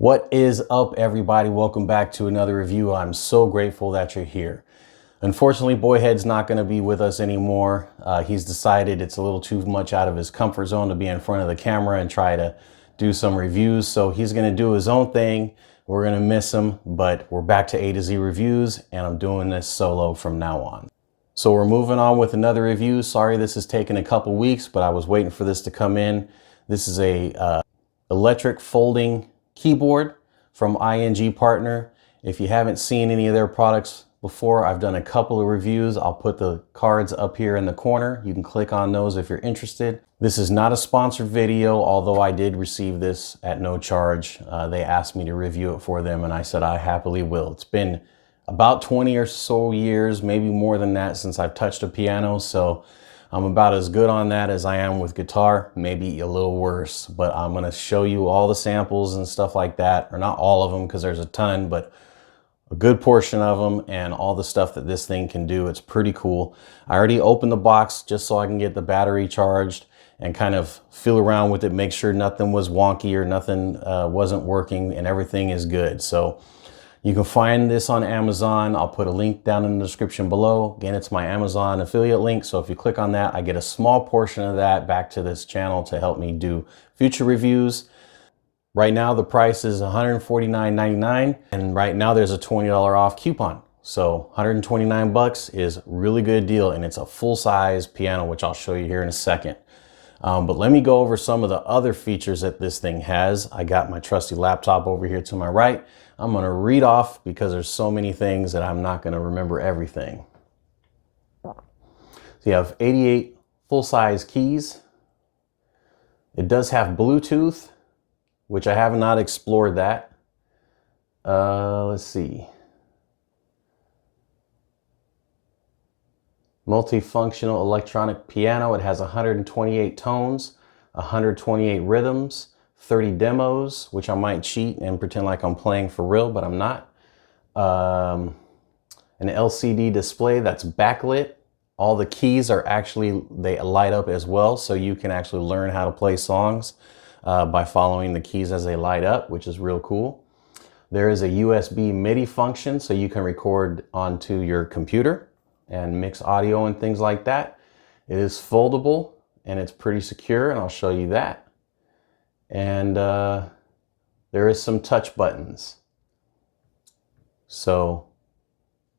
What is up, everybody? Welcome back to another review. I'm so grateful that you're here. Unfortunately, Boyhead's not going to be with us anymore. He's decided it's a little too much out of his comfort zone to be in front of the camera and try to do some reviews. So he's going to do his own thing. We're going to miss him, but we're back to A to Z reviews, and I'm doing this solo from now on. So we're moving on with another review. Sorry this has taken a couple weeks, but I was waiting for this to come in. This is a electric folding keyboard from Ingpartner. If you haven't seen any of their products before, I've done a couple of reviews. I'll put the cards up here in the corner. You can click on those if you're interested. This is not a sponsored video, although I did receive this at no charge. They asked me to review it for them, and I said I happily will. It's been about 20 or so years, maybe more than that, since I've touched a piano, so I'm about as good on that as I am with guitar, maybe a little worse, but I'm gonna show you all the samples and stuff like that, or not all of them because there's a ton, but a good portion of them and all the stuff that this thing can do. It's pretty cool. I already opened the box just so I can get the battery charged and kind of feel around with it, make sure nothing was wonky or nothing wasn't working and everything is good. So you can find this on Amazon. I'll put a link down in the description below. Again, it's my Amazon affiliate link. So if you click on that, I get a small portion of that back to this channel to help me do future reviews. Right now, the price is $149.99. And right now there's a $20 off coupon. So 129 bucks is a really good deal. And it's a full size piano, which I'll show you here in a second. But let me go over some of the other features that this thing has. I got my trusty laptop over here to my right. I'm going to read off because there's so many things that I'm not going to remember everything. So you have 88 full-size keys. It does have Bluetooth, which I have not explored that. Let's see. Multifunctional electronic piano. It has 128 tones, 128 rhythms, 30 demos, which I might cheat and pretend like I'm playing for real, but I'm not. An LCD display that's backlit. All the keys are actually, they light up as well, so you can actually learn how to play songs by following the keys as they light up, which is real cool. There is a USB MIDI function, so you can record onto your computer and mix audio and things like that. It is foldable and it's pretty secure, and I'll show you that. And there is some touch buttons. So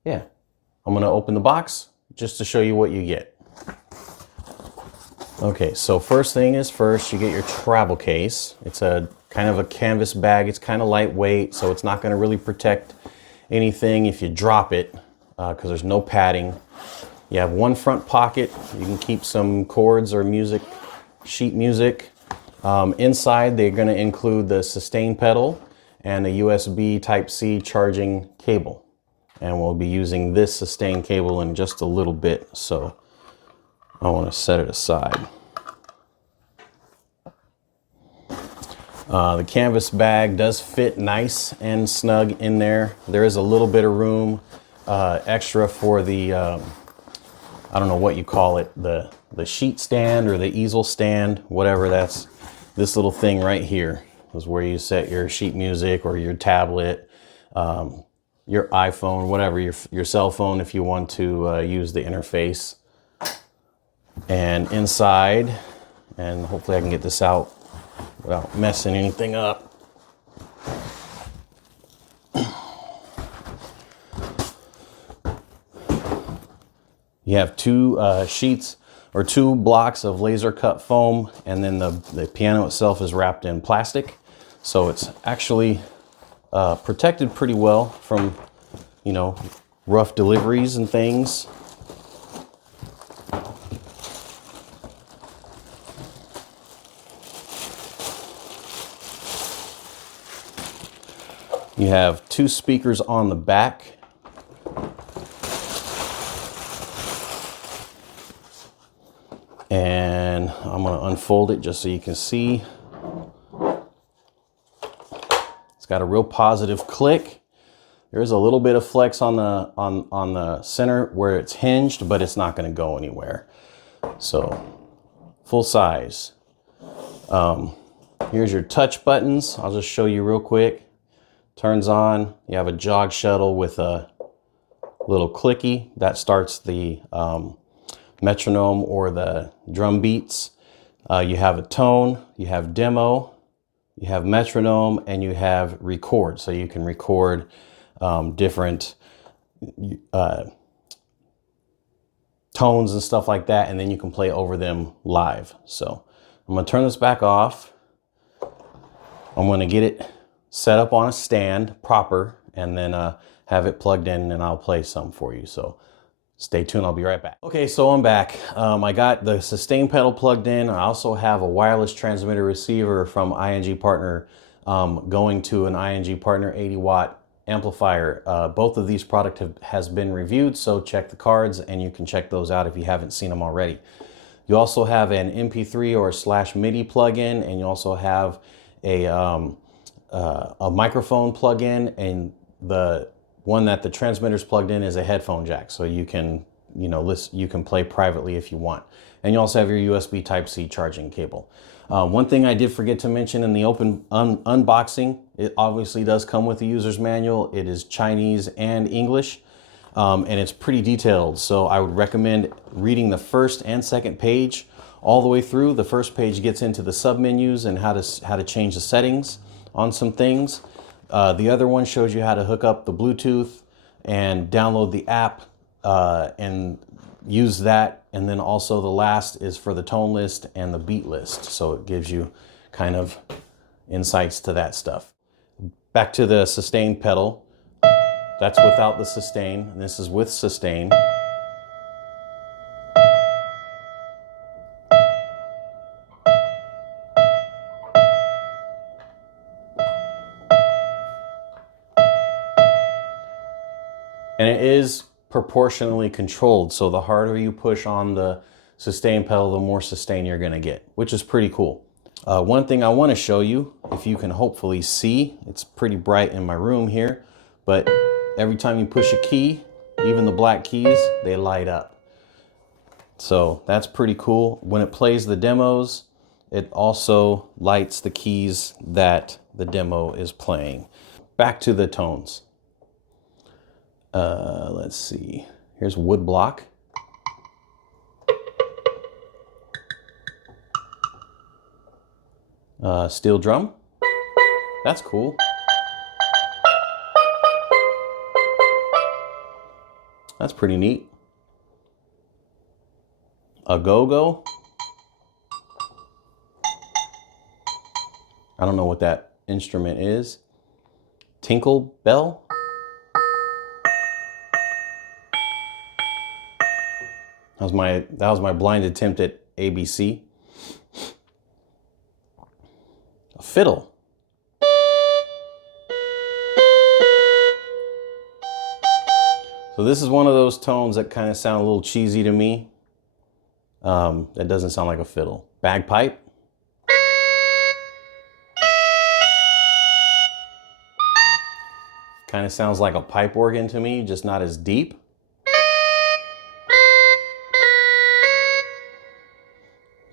yeah, I'm gonna open the box just to show you what you get. Okay, so first thing is first, you get your travel case. It's a kind of a canvas bag. It's kind of lightweight, so it's not gonna really protect anything if you drop it, because there's no padding. You have one front pocket. You can keep some chords or music, sheet music. Inside, they're going to include the sustain pedal and a USB Type-C charging cable. And we'll be using this sustain cable in just a little bit, so I want to set it aside. The canvas bag does fit nice and snug in there. There is a little bit of room extra for the, I don't know what you call it, the sheet stand or the easel stand, whatever. That's this little thing right here is where you set your sheet music or your tablet, your iPhone, whatever, your cell phone if you want to use the interface. And inside, and hopefully I can get this out without messing anything up. You have two sheets or two blocks of laser cut foam, and then the piano itself is wrapped in plastic. So it's actually protected pretty well from, you know, rough deliveries and things. You have two speakers on the back. And I'm going to unfold it just so you can see. It's got a real positive click. There's a little bit of flex on the center where it's hinged, but it's not going to go anywhere. So full size. Here's your touch buttons. I'll just show you real quick. turns on. You have a jog shuttle with a little clicky that starts the metronome or the drum beats. You have a tone, you have demo, you have metronome, and you have record. So you can record different tones and stuff like that, and then you can play over them live. So I'm gonna turn this back off. I'm gonna get it set up on a stand proper, and then have it plugged in, and I'll play some for you. So stay tuned, I'll be right back. Okay, so I'm back. I got the sustain pedal plugged in. I also have a wireless transmitter receiver from Ingpartner going to an Ingpartner 80-watt amplifier. Both of these products has been reviewed, so check the cards and you can check those out if you haven't seen them already. You also have an MP3 or /MIDI plug-in, and you also have a microphone plug-in, and the one that the transmitter's plugged in is a headphone jack, so you can, you know, you can play privately if you want. And you also have your USB Type-C charging cable. One thing I did forget to mention in the unboxing, it obviously does come with a user's manual. It is Chinese and English, and it's pretty detailed. So I would recommend reading the first and second page all the way through. The first page gets into the submenus and how to change the settings on some things. The other one shows you how to hook up the Bluetooth and download the app and use that. And then also the last is for the tone list and the beat list. So it gives you kind of insights to that stuff. Back to the sustain pedal. That's without the sustain, and this is with sustain. And it is proportionally controlled, so the harder you push on the sustain pedal, the more sustain you're gonna get, which is pretty cool. One thing I wanna show you, if you can hopefully see, it's pretty bright in my room here, but every time you push a key, even the black keys, they light up. So that's pretty cool. When it plays the demos, it also lights the keys that the demo is playing. Back to the tones. Let's see. Here's wood block. Steel drum. That's cool. That's pretty neat. A go-go. I don't know what that instrument is. Tinkle bell. That was my blind attempt at ABC. A fiddle. So this is one of those tones that kind of sound a little cheesy to me. That doesn't sound like a fiddle. Bagpipe. Kind of sounds like a pipe organ to me, just not as deep.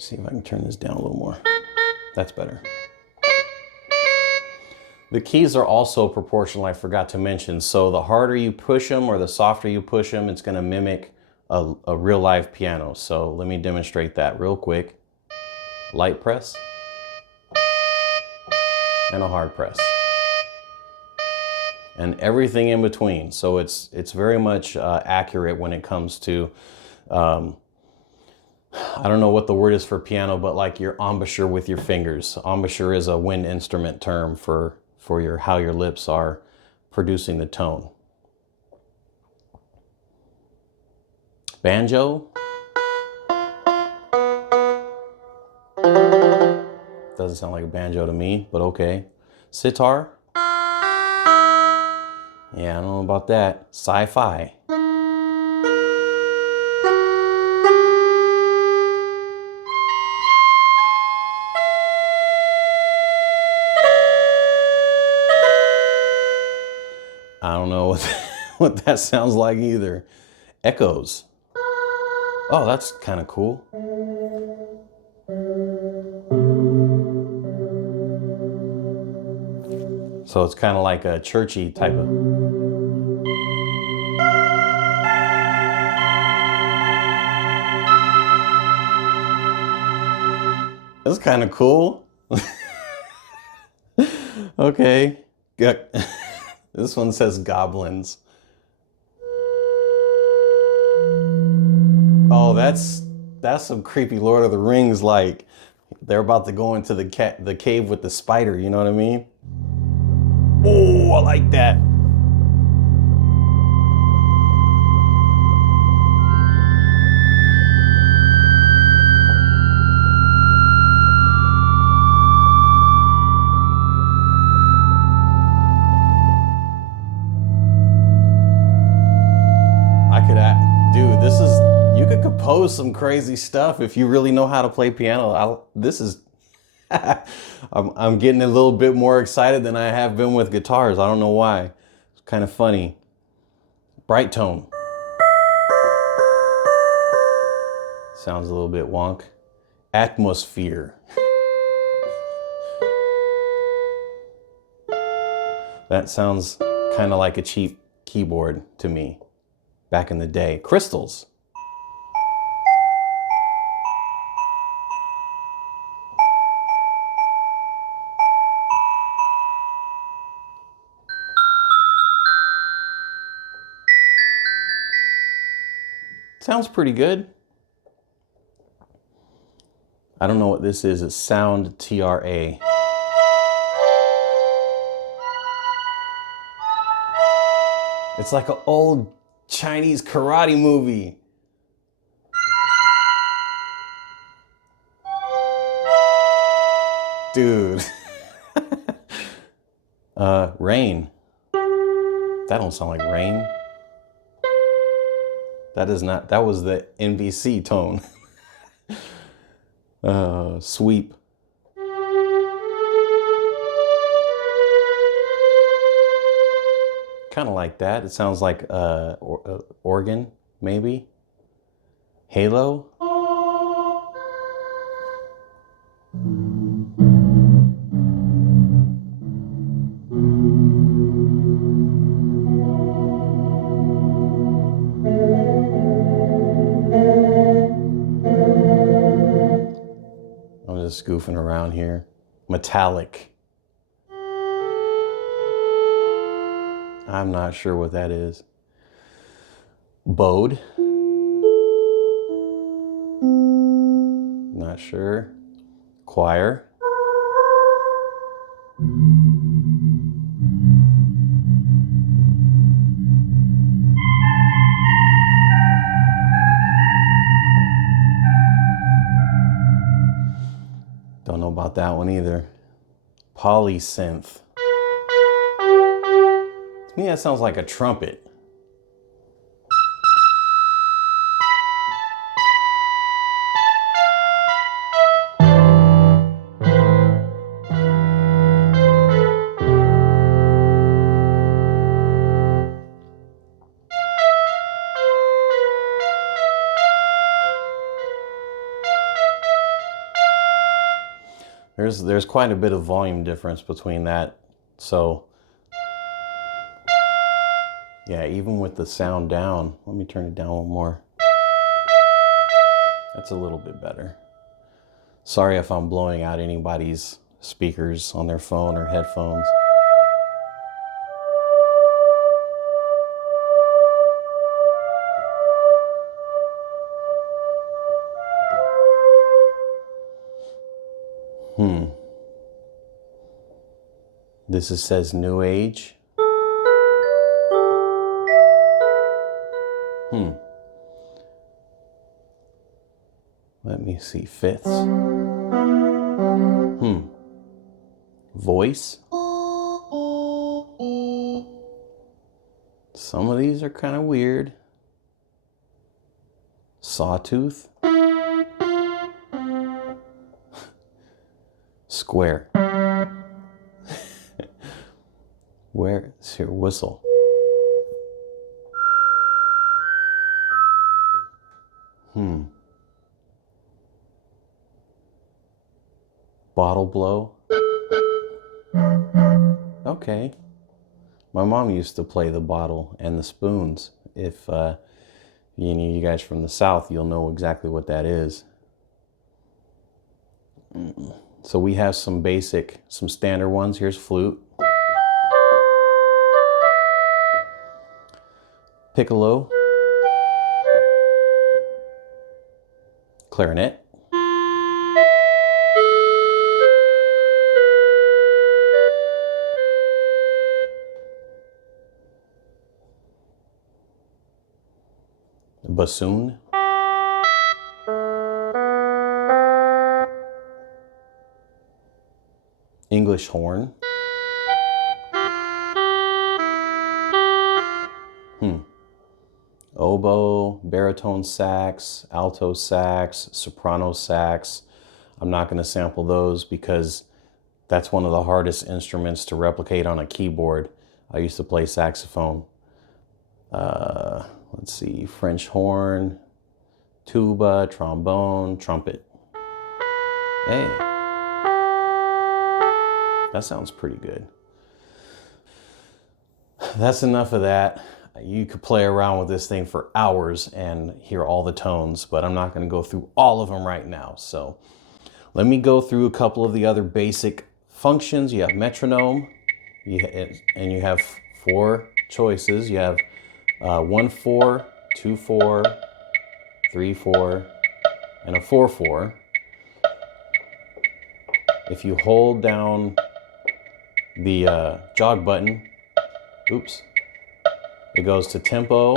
See if I can turn this down a little more. That's better. The keys are also proportional, I forgot to mention. So the harder you push them or the softer you push them, it's gonna mimic a real live piano. So let me demonstrate that real quick. Light press and a hard press. And everything in between. So it's very much accurate when it comes to, I don't know what the word is for piano, but like your embouchure with your fingers. Embouchure is a wind instrument term for how your lips are producing the tone. Banjo. Doesn't sound like a banjo to me, but okay. Sitar. Yeah, I don't know about that. Sci-fi. I don't know what that sounds like either. Echoes. Oh, that's kind of cool. So it's kind of like a churchy type of. That's kind of cool. Okay. This one says goblins. Oh, that's some creepy Lord of the Rings, like they're about to go into the cave with the spider, you know what I mean? Oh, I like that. Dude, you could compose some crazy stuff if you really know how to play piano. I'm getting a little bit more excited than I have been with guitars. I don't know why. It's kind of funny. Bright tone. Sounds a little bit wonk. Atmosphere. That sounds kind of like a cheap keyboard to me back in the day. Crystals. Sounds pretty good. I don't know what this is. It's Sound TRA. It's like an old Chinese karate movie. Dude. Rain. That don't sound like rain. That is not, that was the NBC tone. Sweep. Kind of like that. It sounds like organ, maybe. Halo. I'm just goofing around here. Metallic. I'm not sure what that is. Bode. Not sure. Choir. Don't know about that one either. Polysynth. To me, that sounds like a trumpet. There's quite a bit of volume difference between that. So yeah, even with the sound down, let me turn it down one more. That's a little bit better. Sorry if I'm blowing out anybody's speakers on their phone or headphones. This says New Age. Let me see. Fifths. Voice. Some of these are kind of weird. Sawtooth. Square. Where's your whistle? Bottle blow. Okay. My mom used to play the bottle and the spoons. If you guys from the South, you'll know exactly what that is. So we have some standard ones. Here's flute, piccolo, clarinet, bassoon, English horn, oboe, baritone sax, alto sax, soprano sax. I'm not going to sample those because that's one of the hardest instruments to replicate on a keyboard. I used to play saxophone. Let's see, French horn, tuba, trombone, trumpet. Hey, that sounds pretty good. That's enough of that. You could play around with this thing for hours and hear all the tones, but I'm not going to go through all of them right now. So let me go through a couple of the other basic functions. You have metronome, and you have 4 choices. You have 1/4, 2/4, 3/4, and a 4/4. If you hold down the jog button, oops, it goes to tempo.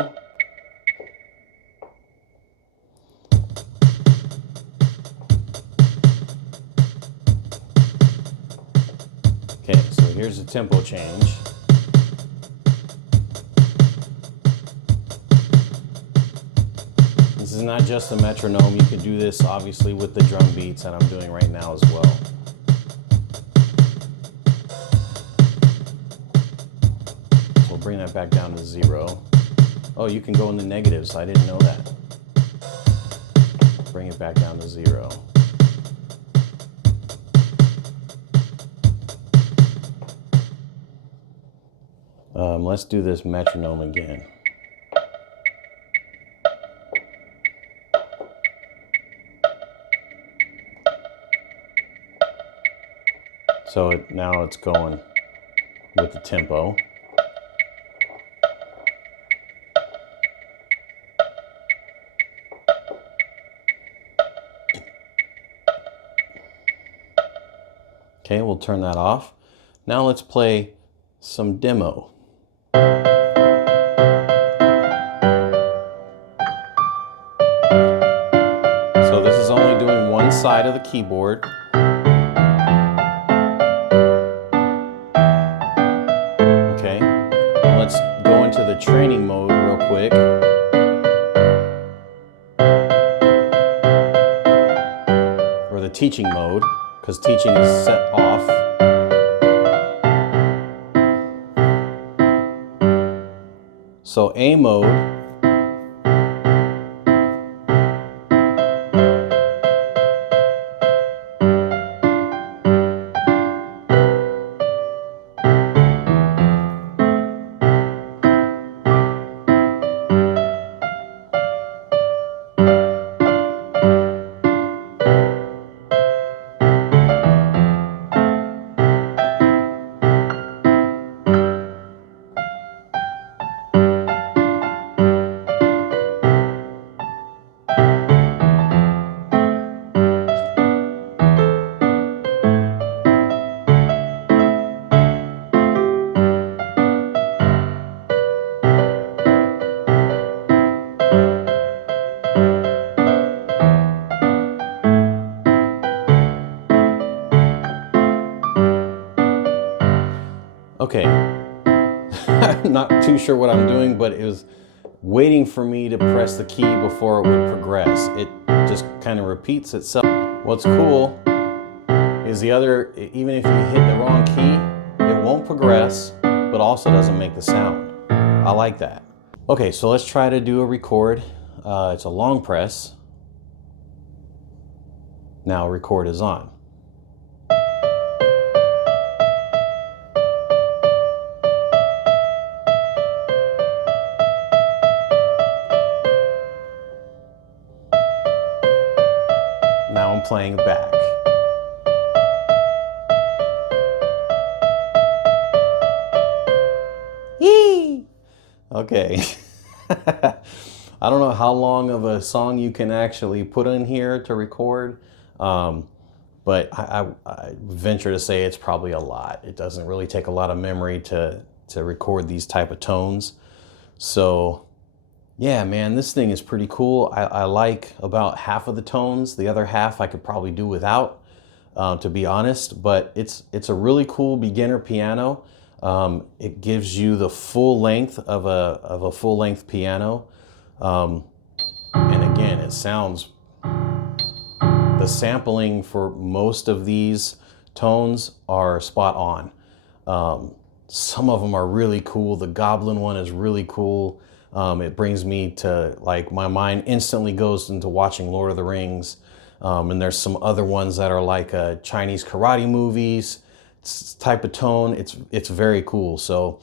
Okay, so here's the tempo change. This is not just a metronome. You can do this obviously with the drum beats that I'm doing right now as well. So we'll bring that back down to 0. Oh, you can go in the negatives. I didn't know that. Bring it back down to 0. Let's do this metronome again. So now it's going with the tempo. Okay, we'll turn that off. Now let's play some demo. So this is only doing one side of the keyboard. Okay, and let's go into the training mode real quick. Or the teaching mode, because teaching is set off. So A mode, okay, I'm not too sure what I'm doing, but it was waiting for me to press the key before it would progress. It just kind of repeats itself. What's cool is even if you hit the wrong key, it won't progress, but also doesn't make the sound. I like that. Okay, so let's try to do a record. It's a long press. Now record is on. playing back. Yee! Okay. I don't know how long of a song you can actually put in here to record, but I venture to say it's probably a lot. It doesn't really take a lot of memory to record these type of tones. So yeah, man, this thing is pretty cool. I like about half of the tones. The other half I could probably do without, to be honest, but it's a really cool beginner piano. It gives you the full length of a full length piano. And again, it sounds, the sampling for most of these tones are spot on. Some of them are really cool. The Goblin one is really cool. It brings me to, like, my mind instantly goes into watching Lord of the Rings. And there's some other ones that are like Chinese karate movies type of tone. It's very cool. So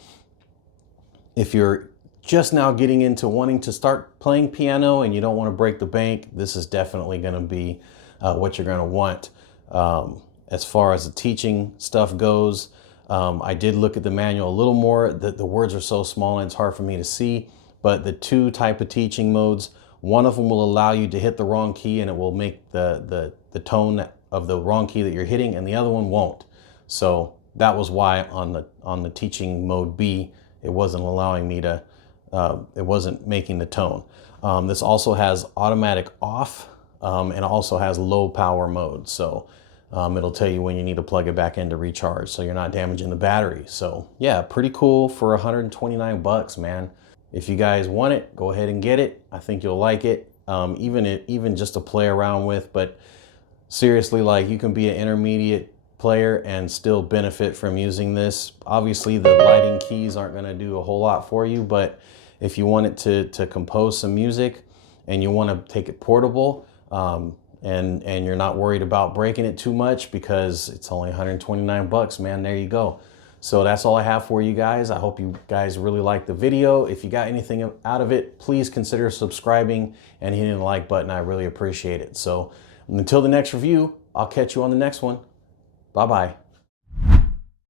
if you're just now getting into wanting to start playing piano and you don't want to break the bank, this is definitely going to be what you're going to want. As far as the teaching stuff goes, I did look at the manual a little more. The words are so small and it's hard for me to see, but the two type of teaching modes, one of them will allow you to hit the wrong key and it will make the tone of the wrong key that you're hitting, and the other one won't. So that was why on the teaching mode B, it wasn't allowing me to, it wasn't making the tone. This also has automatic off, and also has low power mode. So it'll tell you when you need to plug it back in to recharge, so you're not damaging the battery. So yeah, pretty cool for 129 bucks, man. If you guys want it, go ahead and get it. I think you'll like it. Even just to play around with, but seriously, like, you can be an intermediate player and still benefit from using this. Obviously the lighting keys aren't going to do a whole lot for you, but if you want it to compose some music and you want to take it portable, and you're not worried about breaking it too much because it's only 129 bucks, man, there you go. So that's all I have for you guys. I hope you guys really liked the video. If you got anything out of it, please consider subscribing and hitting the like button. I really appreciate it. So until the next review, I'll catch you on the next one. Bye-bye.